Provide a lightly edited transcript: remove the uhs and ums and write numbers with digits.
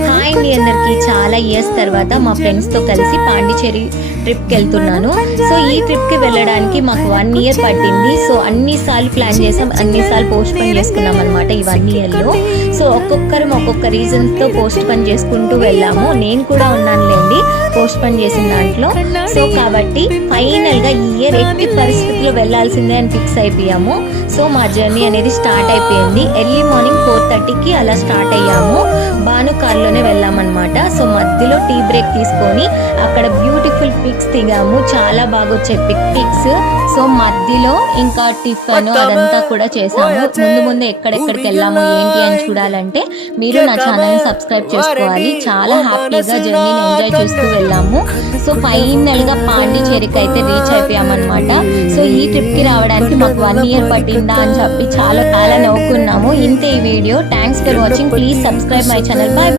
Hi అండి అందరికి చాలా ఇయర్స్ తర్వాత మా ఫ్రెండ్స్ తో కలిసి పాండిచేరి ట్రిప్ కి వెళ్తున్నాను. సో ఈ ట్రిప్ కి వెళ్ళడానికి మాకు 1 ఇయర్ పట్టింది. సో అన్ని సార్లు ప్లాన్ చేసాం, అన్ని సార్లు పోస్ట్ పోన్ చేసుకున్నాం అనమాట ఈ 1 ఇయర్ లో. సో ఒక్కొక్కరు ఒక్కొక్క రీజన్స్ తో పోస్ట్ పోన్ చేసుకుంటూ వెళ్ళాము. నేను కూడా ఉన్నానులేండి పోస్ట్ పోన్ చేసిన దాంట్లో. సో కాబట్టి ఫైనల్ గా ఈ ఇయర్ ఎట్టి పరిస్థితుల్లో వెళ్లాల్సిందే అని ఫిక్స్ అయిపోయాము. సో మా జర్నీ అనేది స్టార్ట్ అయిపోయింది. ఎర్లీ మార్నింగ్ 4:30కి అలా స్టార్ట్ అయ్యాము. బాను కార్లోనే వెళ్ళామన్నమాట. సో మధ్యలో టీ బ్రేక్ తీసుకొని అక్కడ బ్యూటిఫుల్ పిక్స్ దిగాము. చాలా బాగా వచ్చే పిక్స్. సో మధ్యలో ఇంకా టిఫిన్ అదంతా కూడా చేసాము. ముందు ఎక్కడెక్కడికి వెళ్ళాము ఏంటి అని చూడాలంటే మీరు నా ఛానల్ ని సబ్స్క్రైబ్ చేసుకోవాలి. చాలా హ్యాపీగా జర్నీని ఎంజాయ్ చేస్తూ వెళ్ళాము. సో ఫైనల్ గా పాండిచేరికి అయితే రీచ్ అయిపోయామన్నమాట. సో ఈ ట్రిప్ కి రావడానికి మాకు 1 ఇయర్ పట్టిందా అని చెప్పి చాలా నవ్వుకున్నాము. ఇంతే ఈ వీడియో. Thanks for watching. Please subscribe my channel. Bye.